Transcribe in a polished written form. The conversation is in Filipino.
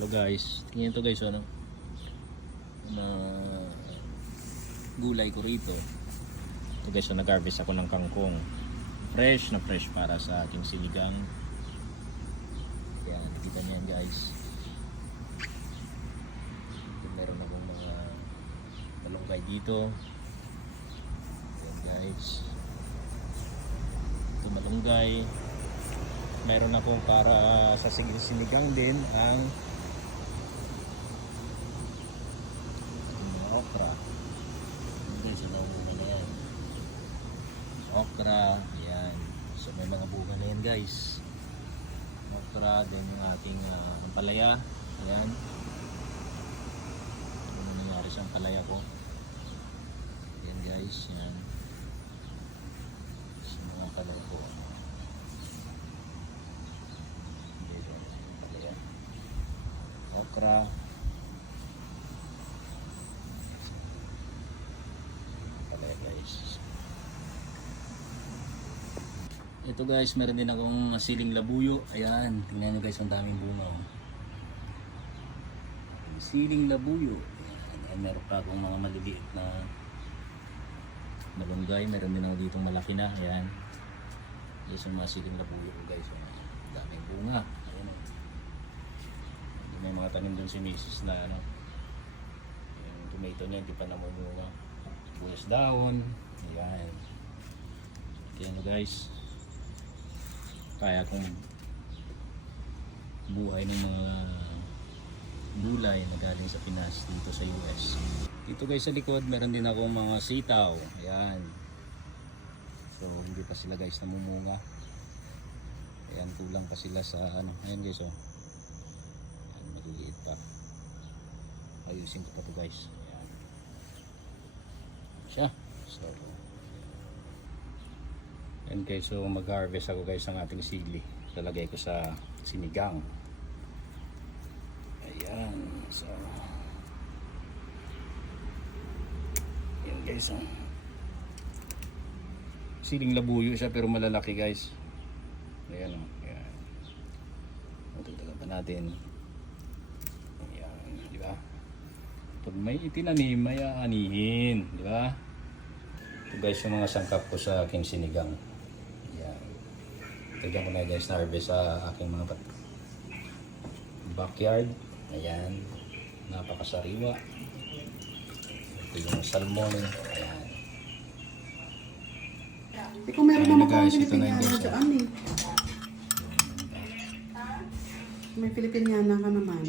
Hello guys, tingnan to guys, ano na gulay ko rito. Ito guys, so nag-harvest ako ng kangkong fresh na fresh para sa aking sinigang. Yan, kita niyo yan guys. Meron akong mga malunggay dito. Yan guys, ito malunggay. Meron akong para sa sinigang din ang okra. Hindi, sinungan na yan. Okra, ayan. So may mga bunga na yan guys. Okra, then yung ating ampalaya. Ayan. Ano nangyari sa ampalaya ko. Ayan guys, yan. So mga ampalaya ko. Dito, ampalaya. Okra. Ito guys, meron din akong siling labuyo. Ayan, tingnan nyo guys, ang daming bunga. Siling labuyo. Ayan, meron pa akong mga maliliit na malunggay. Meron din ako ditong malaki na. Ayan. Guys, yung mga siling labuyo ko guys. Daming bunga. Ayan. May mga tanim dun si Mrs. na ano. Yung tomato niya, hindi pa namumunga. Buwes daon. Ayan. Ayan guys. Kaya kung buhay ng mga gulay na galing sa Pinas dito sa US. Dito guys sa likod meron din akong mga sitaw. Ayan. So hindi pa sila guys namumunga. Ayan, kulang pa sila sa ano. Ayan guys, oh. Ayan, maliliit pa. Ayusin ko pa to guys. Ayan. Siya. So and guys, so mag-harvest ako guys ng ating sili. Lalagay ko sa sinigang. Ayan. So ayan guys, oh. Siling labuyo siya pero malalaki guys. Ayan, oh. Ayan. Matagdagan pa natin. Ayan, di ba? Pag may itinanim, may aanihin, di ba? Ito guys yung mga sangkap ko sa aking sinigang. Tignan ko na guys na harvest sa aking mga backyard. Ayan, napakasariwa. Ito yung salmon. Ayan. Kung meron naman guys, kong ito na yung Filipiniana guys, dyan eh. May Filipiniana ka naman.